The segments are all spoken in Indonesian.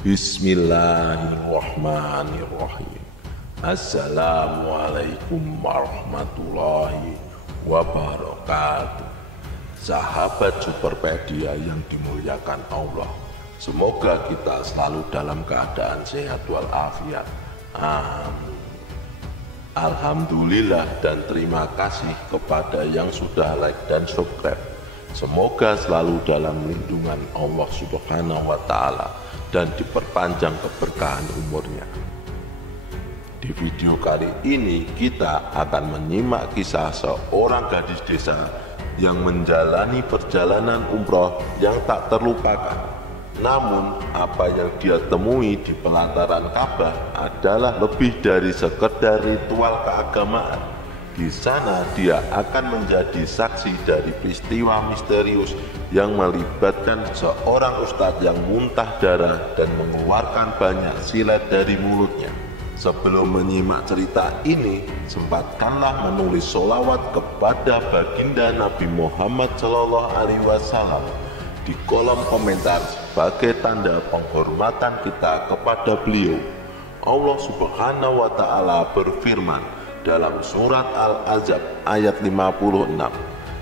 Bismillahirrahmanirrahim. Assalamualaikum warahmatullahi wabarakatuh. Sahabat Superpedia yang dimuliakan Allah, semoga kita selalu dalam keadaan sehat walafiat. Amin. Alhamdulillah dan terima kasih kepada yang sudah like dan subscribe. Semoga selalu dalam lindungan Allah Subhanahu wa Ta'ala dan diperpanjang keberkahan umurnya. Di video kali ini kita akan menyimak kisah seorang gadis desa yang menjalani perjalanan umroh yang tak terlupakan. Namun apa yang dia temui di pelataran Ka'bah adalah lebih dari sekedar ritual keagamaan. Di sana dia akan menjadi saksi dari peristiwa misterius yang melibatkan seorang ustadz yang muntah darah dan mengeluarkan banyak silat dari mulutnya. Sebelum menyimak cerita ini, sempatkanlah menulis sholawat kepada baginda Nabi Muhammad SAW di kolom komentar sebagai tanda penghormatan kita kepada beliau. Allah Subhanahu wa Ta'ala berfirman dalam surat Al-Ahzab ayat 56,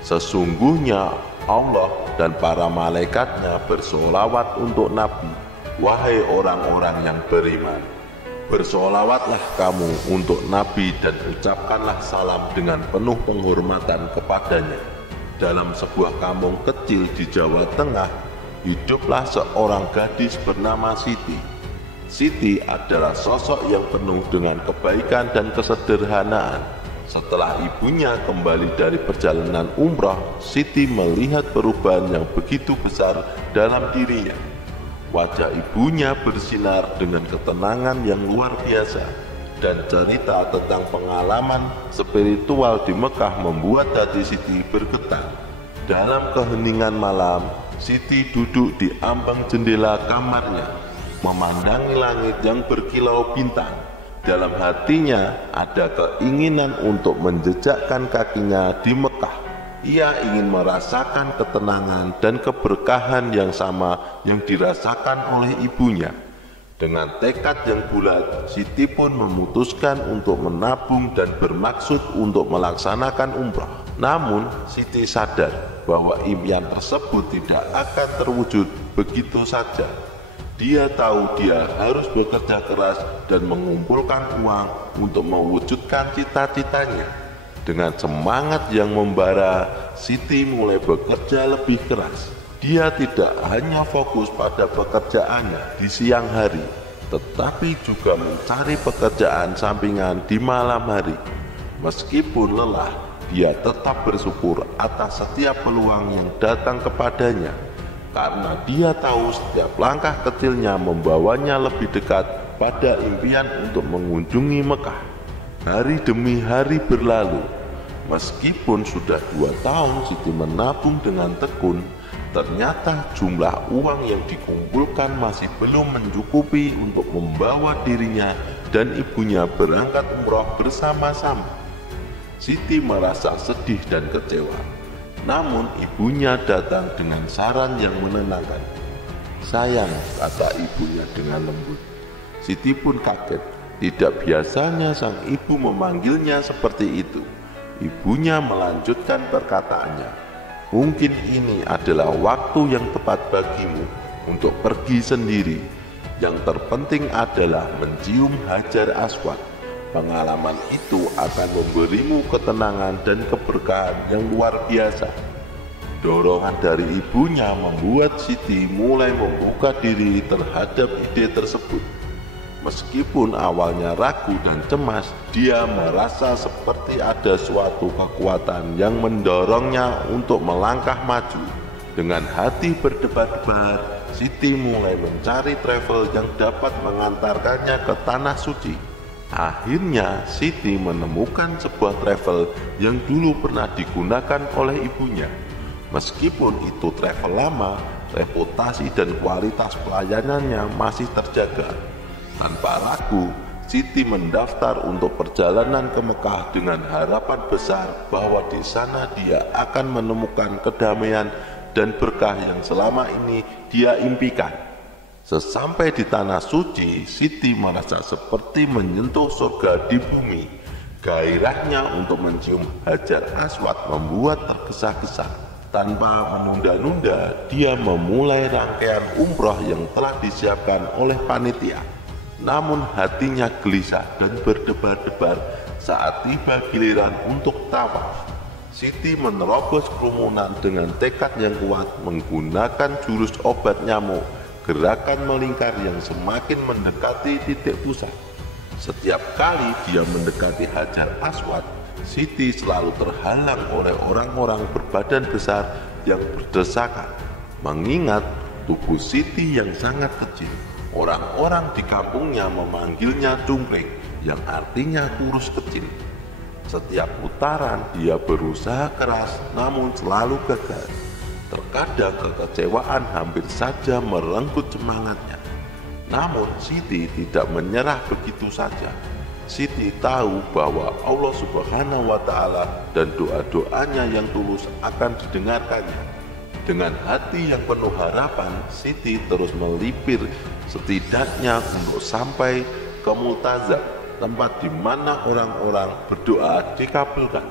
sesungguhnya Allah dan para malaikatnya bersolawat untuk Nabi. Wahai orang-orang yang beriman, bersolawatlah kamu untuk Nabi dan ucapkanlah salam dengan penuh penghormatan kepadanya. Dalam sebuah kampung kecil di Jawa Tengah, hiduplah seorang gadis bernama Siti. Siti adalah sosok yang penuh dengan kebaikan dan kesederhanaan. Setelah ibunya kembali dari perjalanan umrah, Siti melihat perubahan yang begitu besar dalam dirinya. Wajah ibunya bersinar dengan ketenangan yang luar biasa, dan cerita tentang pengalaman spiritual di Mekah membuat hati Siti bergetar. Dalam keheningan malam, Siti duduk di ambang jendela kamarnya, memandangi langit yang berkilau bintang. Dalam hatinya ada keinginan untuk menjejakkan kakinya di Mekah. Ia ingin merasakan ketenangan dan keberkahan yang sama yang dirasakan oleh ibunya. Dengan tekad yang bulat, Siti pun memutuskan untuk menabung dan bermaksud untuk melaksanakan umrah. Namun Siti sadar bahwa impian tersebut tidak akan terwujud begitu saja. Dia tahu dia harus bekerja keras dan mengumpulkan uang untuk mewujudkan cita-citanya. Dengan semangat yang membara, Siti mulai bekerja lebih keras. Dia tidak hanya fokus pada pekerjaannya di siang hari, tetapi juga mencari pekerjaan sampingan di malam hari. Meskipun lelah, dia tetap bersyukur atas setiap peluang yang datang kepadanya, karena dia tahu setiap langkah kecilnya membawanya lebih dekat pada impian untuk mengunjungi Mekah. Hari demi hari berlalu. Meskipun sudah 2 tahun Siti menabung dengan tekun, ternyata jumlah uang yang dikumpulkan masih belum mencukupi untuk membawa dirinya dan ibunya berangkat umroh bersama-sama. Siti merasa sedih dan kecewa. Namun ibunya datang dengan saran yang menenangkan. Sayang, kata ibunya dengan lembut. Siti pun kaget. Tidak biasanya sang ibu memanggilnya seperti itu. Ibunya melanjutkan perkataannya. Mungkin ini adalah waktu yang tepat bagimu untuk pergi sendiri. Yang terpenting adalah mencium Hajar Aswad. Pengalaman itu akan memberimu ketenangan dan keberkahan yang luar biasa. Dorongan dari ibunya membuat Siti mulai membuka diri terhadap ide tersebut. Meskipun awalnya ragu dan cemas, dia merasa seperti ada suatu kekuatan yang mendorongnya untuk melangkah maju. Dengan hati berdebar-debar, Siti mulai mencari travel yang dapat mengantarkannya ke Tanah Suci. Akhirnya Siti menemukan sebuah travel yang dulu pernah digunakan oleh ibunya. Meskipun itu travel lama, reputasi dan kualitas pelayanannya masih terjaga. Tanpa ragu, Siti mendaftar untuk perjalanan ke Mekah dengan harapan besar bahwa di sana dia akan menemukan kedamaian dan berkah yang selama ini dia impikan. Sesampai di tanah suci, Siti merasa seperti menyentuh surga di bumi. Gairahnya untuk mencium Hajar Aswad membuat tergesa-gesa. Tanpa menunda-nunda, dia memulai rangkaian umroh yang telah disiapkan oleh panitia. Namun hatinya gelisah dan berdebar-debar saat tiba giliran untuk tawaf. Siti menerobos kerumunan dengan tekad yang kuat menggunakan jurus obat nyamuk, gerakan melingkar yang semakin mendekati titik pusat. Setiap kali dia mendekati Hajar Aswad, Siti selalu terhalang oleh orang-orang berbadan besar yang berdesakan. Mengingat tubuh Siti yang sangat kecil, orang-orang di kampungnya memanggilnya cungkring, yang artinya kurus kecil. Setiap putaran dia berusaha keras namun selalu gagal. Terkadang kekecewaan hampir saja merenggut semangatnya. Namun Siti tidak menyerah begitu saja. Siti tahu bahwa Allah Subhanahu wa Ta'ala dan doa-doanya yang tulus akan didengarkannya. Dengan hati yang penuh harapan, Siti terus melipir setidaknya untuk sampai ke Multazam, tempat di mana orang-orang berdoa dikabulkan.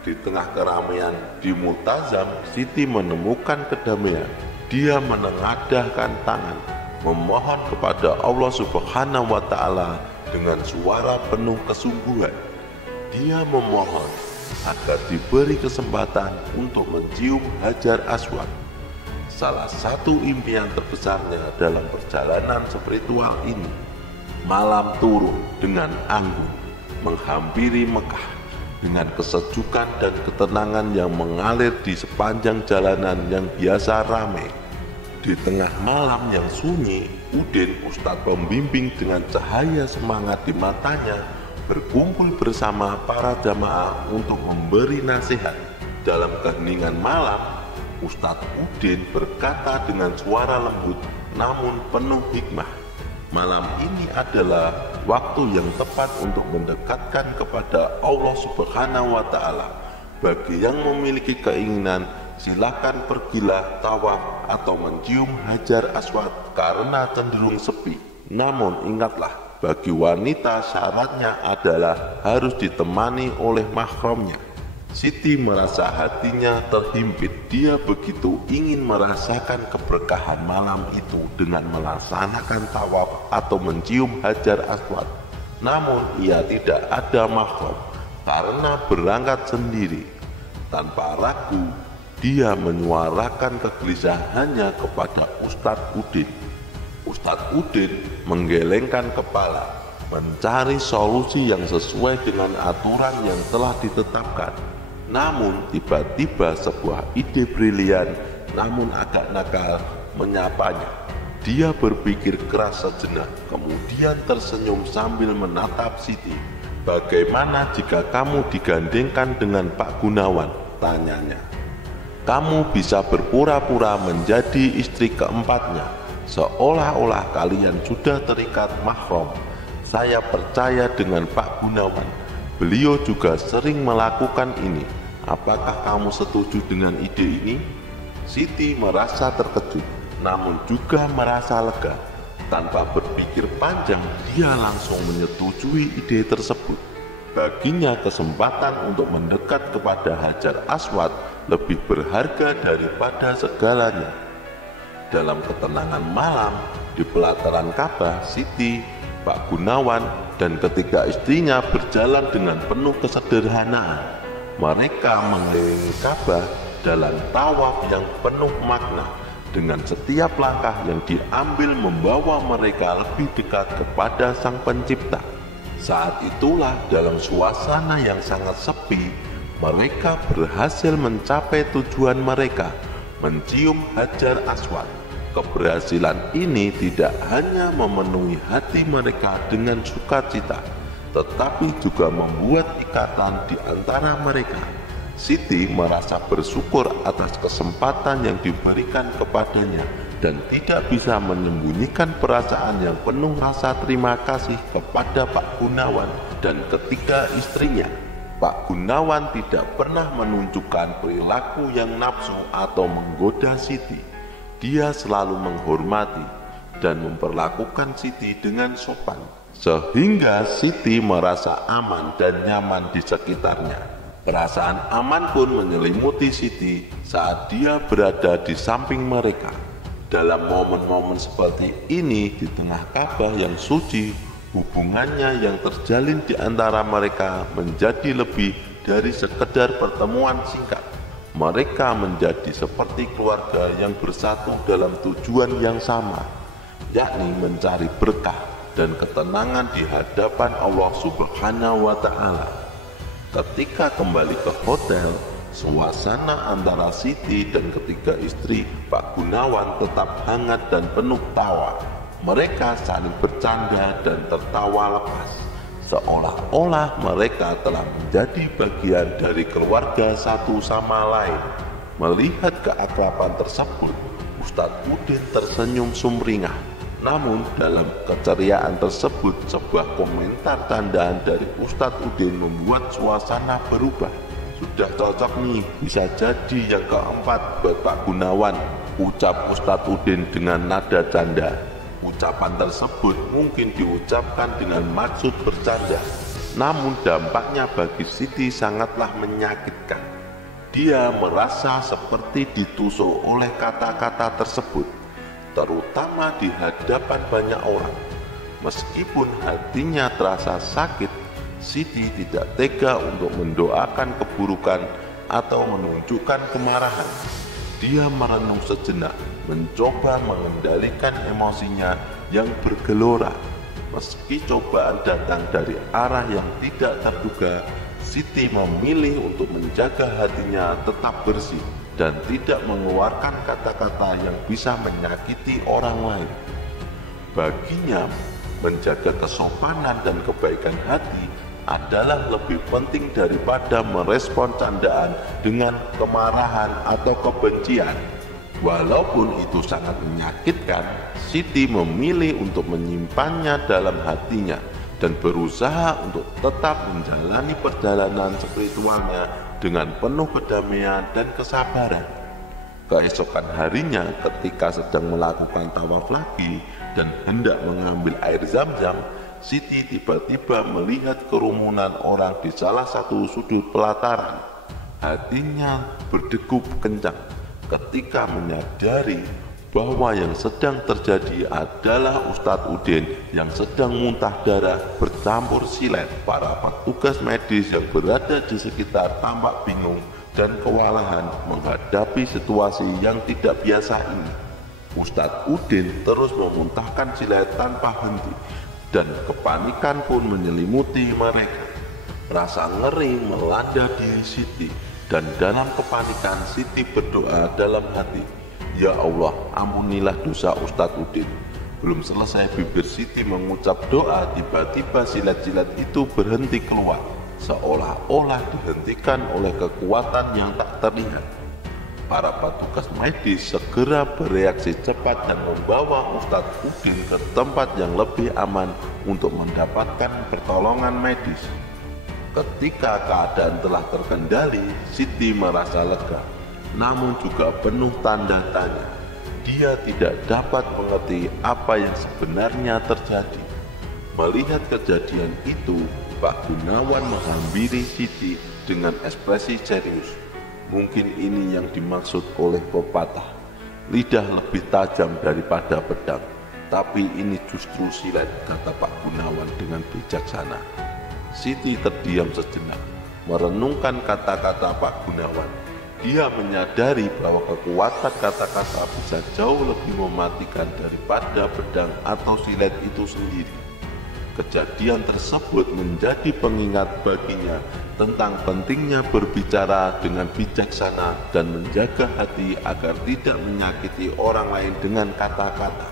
Di tengah keramaian di Multazam, Siti menemukan kedamaian. Dia menengadahkan tangan, memohon kepada Allah Subhanahu wa Ta'ala dengan suara penuh kesungguhan. Dia memohon agar diberi kesempatan untuk mencium Hajar Aswad. Salah satu impian terbesarnya dalam perjalanan spiritual ini, malam turun dengan anggun menghampiri Mekah dengan kesejukan dan ketenangan yang mengalir di sepanjang jalanan yang biasa ramai. Di tengah malam yang sunyi, Udin, ustadz pembimbing dengan cahaya semangat di matanya, berkumpul bersama para jamaah untuk memberi nasihat. Dalam keheningan malam, Ustadz Udin berkata dengan suara lembut namun penuh hikmah, malam ini adalah waktu yang tepat untuk mendekatkan kepada Allah Subhanahu wa Ta'ala. Bagi yang memiliki keinginan, silakan pergilah tawaf atau mencium Hajar Aswad karena cenderung sepi. Namun ingatlah, bagi wanita syaratnya adalah harus ditemani oleh mahramnya. Siti merasa hatinya terhimpit. Dia begitu ingin merasakan keberkahan malam itu dengan melaksanakan tawaf atau mencium Hajar Aswad. Namun ia tidak ada mahram karena berangkat sendiri. Tanpa ragu, dia menyuarakan kegelisahannya kepada Ustadz Udin. Ustadz Udin menggelengkan kepala, mencari solusi yang sesuai dengan aturan yang telah ditetapkan. Namun tiba-tiba sebuah ide brilian namun agak nakal menyapanya. Dia berpikir keras sejenak, kemudian tersenyum sambil menatap Siti. "Bagaimana jika kamu digandengkan dengan Pak Gunawan?" tanyanya. "Kamu bisa berpura-pura menjadi istri keempatnya, seolah-olah kalian sudah terikat mahram. Saya percaya dengan Pak Gunawan. Beliau juga sering melakukan ini. Apakah kamu setuju dengan ide ini?" Siti merasa terkejut, namun juga merasa lega. Tanpa berpikir panjang, dia langsung menyetujui ide tersebut. Baginya kesempatan untuk mendekat kepada Hajar Aswad lebih berharga daripada segalanya. Dalam ketenangan malam di pelataran Ka'bah, Siti, Pak Gunawan, dan ketiga istrinya berjalan dengan penuh kesederhanaan. Mereka mengelilingi Ka'bah dalam tawaf yang penuh makna. Dengan setiap langkah yang diambil membawa mereka lebih dekat kepada Sang Pencipta. Saat itulah dalam suasana yang sangat sepi, mereka berhasil mencapai tujuan mereka, mencium Hajar Aswad. Keberhasilan ini tidak hanya memenuhi hati mereka dengan sukacita, tetapi juga membuat ikatan di antara mereka. Siti merasa bersyukur atas kesempatan yang diberikan kepadanya dan tidak bisa menyembunyikan perasaan yang penuh rasa terima kasih kepada Pak Gunawan dan ketiga istrinya. Pak Gunawan tidak pernah menunjukkan perilaku yang nafsu atau menggoda Siti. Dia selalu menghormati, dan memperlakukan Siti dengan sopan, sehingga Siti merasa aman dan nyaman di sekitarnya. Perasaan aman pun menyelimuti Siti saat dia berada di samping mereka. Dalam momen-momen seperti ini, di tengah Ka'bah yang suci, hubungannya yang terjalin di antara mereka menjadi lebih dari sekedar pertemuan singkat. Mereka menjadi seperti keluarga yang bersatu dalam tujuan yang sama, yakni mencari berkah dan ketenangan di hadapan Allah Subhanahu wa Ta'ala. Ketika kembali ke hotel, suasana antara Siti dan ketiga istri Pak Gunawan tetap hangat dan penuh tawa. Mereka saling bercanda dan tertawa lepas, seolah-olah mereka telah menjadi bagian dari keluarga satu sama lain. Melihat keakraban tersebut, Ustadz Udin tersenyum sumringah. Namun dalam keceriaan tersebut, sebuah komentar candaan dari Ustadz Udin membuat suasana berubah. "Sudah cocok nih, bisa jadi yang keempat buat Pak Gunawan," ucap Ustadz Udin dengan nada canda. Ucapan tersebut mungkin diucapkan dengan maksud bercanda, namun dampaknya bagi Siti sangatlah menyakitkan. Dia merasa seperti ditusuk oleh kata-kata tersebut, terutama di hadapan banyak orang. Meskipun hatinya terasa sakit, Siti tidak tega untuk mendoakan keburukan atau menunjukkan kemarahan. Dia merenung sejenak, mencoba mengendalikan emosinya yang bergelora. Meski cobaan datang dari arah yang tidak terduga, Siti memilih untuk menjaga hatinya tetap bersih dan tidak mengeluarkan kata-kata yang bisa menyakiti orang lain. Baginya, menjaga kesopanan dan kebaikan hati adalah lebih penting daripada merespon candaan dengan kemarahan atau kebencian. Walaupun itu sangat menyakitkan, Siti memilih untuk menyimpannya dalam hatinya dan berusaha untuk tetap menjalani perjalanan spiritualnya dengan penuh kedamaian dan kesabaran. Keesokan harinya, ketika sedang melakukan tawaf lagi dan hendak mengambil air Zam-Zam, Siti tiba-tiba melihat kerumunan orang di salah satu sudut pelataran. Hatinya berdegup kencang ketika menyadari bahwa yang sedang terjadi adalah Ustadz Udin yang sedang muntah darah bercampur silet. Para petugas medis yang berada di sekitar tampak bingung dan kewalahan menghadapi situasi yang tidak biasa ini. Ustadz Udin terus memuntahkan silet tanpa henti, dan kepanikan pun menyelimuti mereka. Rasa ngeri melanda diri Siti, dan dalam kepanikan Siti berdoa dalam hati, "Ya Allah, ampunilah dosa Ustadz Udin." Belum selesai bibir Siti mengucap doa, tiba-tiba silat-silat itu berhenti keluar, seolah-olah dihentikan oleh kekuatan yang tak terlihat. Para petugas medis segera bereaksi cepat dan membawa Ustadz Udin ke tempat yang lebih aman untuk mendapatkan pertolongan medis. Ketika keadaan telah terkendali, Siti merasa lega, namun juga penuh tanda tanya. Dia tidak dapat mengerti apa yang sebenarnya terjadi. Melihat kejadian itu, Pak Gunawan menghampiri Siti dengan ekspresi serius. Mungkin ini yang dimaksud oleh pepatah, lidah lebih tajam daripada pedang. Tapi ini justru silat, kata Pak Gunawan dengan bijaksana. Siti terdiam sejenak, merenungkan kata-kata Pak Gunawan. Dia menyadari bahwa kekuatan kata-kata bisa jauh lebih mematikan daripada pedang atau silet itu sendiri. Kejadian tersebut menjadi pengingat baginya tentang pentingnya berbicara dengan bijaksana dan menjaga hati agar tidak menyakiti orang lain dengan kata-kata.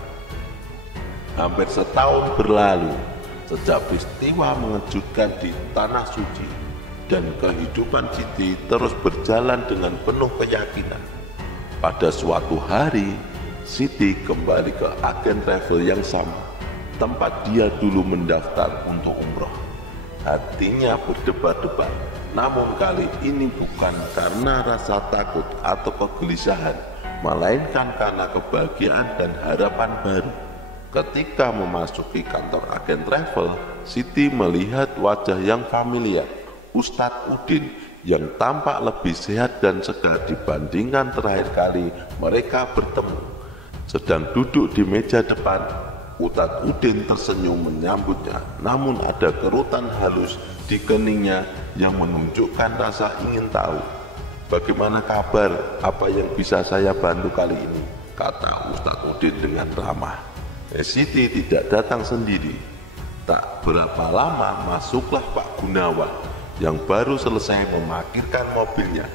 Hampir setahun berlalu sejak peristiwa mengejutkan di Tanah Suci, dan kehidupan Siti terus berjalan dengan penuh keyakinan. Pada suatu hari, Siti kembali ke agen travel yang sama, tempat dia dulu mendaftar untuk umroh. Hatinya berdebar-debar, namun kali ini bukan karena rasa takut atau kegelisahan, melainkan karena kebahagiaan dan harapan baru. Ketika memasuki kantor agen travel, Siti melihat wajah yang familiar, Ustadz Udin, yang tampak lebih sehat dan segar dibandingkan terakhir kali mereka bertemu. Sedang duduk di meja depan, Ustadz Udin tersenyum menyambutnya, namun ada kerutan halus di keningnya yang menunjukkan rasa ingin tahu. "Bagaimana kabar? Apa yang bisa saya bantu kali ini?" kata Ustadz Udin dengan ramah. Siti tidak datang sendiri. Tak berapa lama masuklah Pak Gunawan yang baru selesai memarkirkan mobilnya.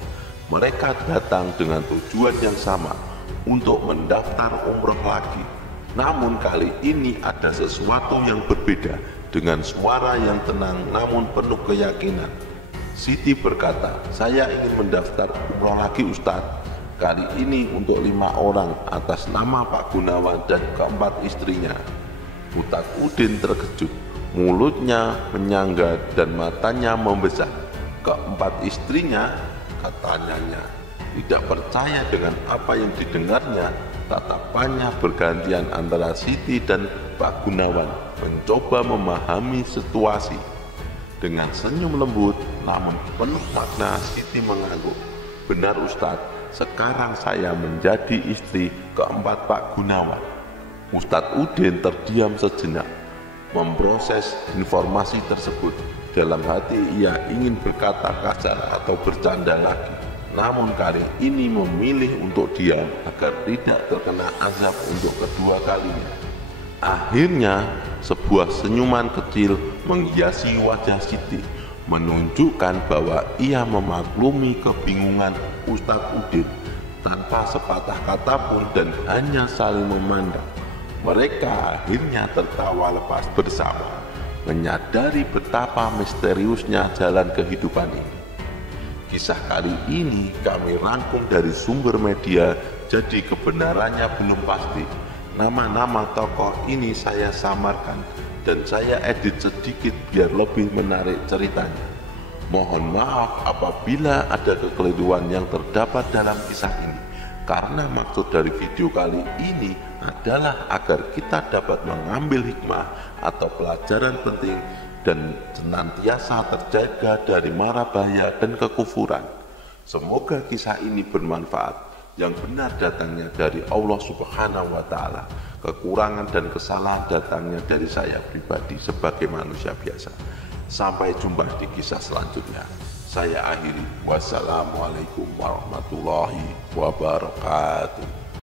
Mereka datang dengan tujuan yang sama, untuk mendaftar umroh lagi. Namun kali ini ada sesuatu yang berbeda. Dengan suara yang tenang namun penuh keyakinan, Siti berkata, "Saya ingin mendaftar umroh lagi Ustadz. Kali ini untuk 5 orang atas nama Pak Gunawan dan keempat istrinya." Ustadz Udin terkejut, mulutnya menyangga dan matanya membesar. "Keempat istrinya?" katanya. Tidak percaya dengan apa yang didengarnya, tatapannya bergantian antara Siti dan Pak Gunawan, mencoba memahami situasi. Dengan senyum lembut namun penuh makna, Siti mengangguk, "Benar Ustadz, sekarang saya menjadi istri keempat Pak Gunawan." Ustadz Udin terdiam sejenak, memproses informasi tersebut. Dalam hati ia ingin berkata kasar atau bercanda lagi, namun kali ini memilih untuk diam agar tidak terkena azab untuk kedua kalinya. Akhirnya sebuah senyuman kecil menghiasi wajah Siti, menunjukkan bahwa ia memaklumi kebingungan Ustadz Udin. Tanpa sepatah kata pun dan hanya saling memandang, mereka akhirnya tertawa lepas bersama, menyadari betapa misteriusnya jalan kehidupan ini. Kisah kali ini kami rangkum dari sumber media, jadi kebenarannya belum pasti. Nama-nama tokoh ini saya samarkan dan saya edit sedikit biar lebih menarik ceritanya. Mohon maaf apabila ada kekeliruan yang terdapat dalam kisah ini, karena maksud dari video kali ini adalah agar kita dapat mengambil hikmah atau pelajaran penting dan senantiasa terjaga dari mara bahaya dan kekufuran. Semoga kisah ini bermanfaat. Yang benar datangnya dari Allah Subhanahu wa Ta'ala, kekurangan dan kesalahan datangnya dari saya pribadi sebagai manusia biasa. Sampai jumpa di kisah selanjutnya. Saya akhiri. Wassalamualaikum warahmatullahi wabarakatuh.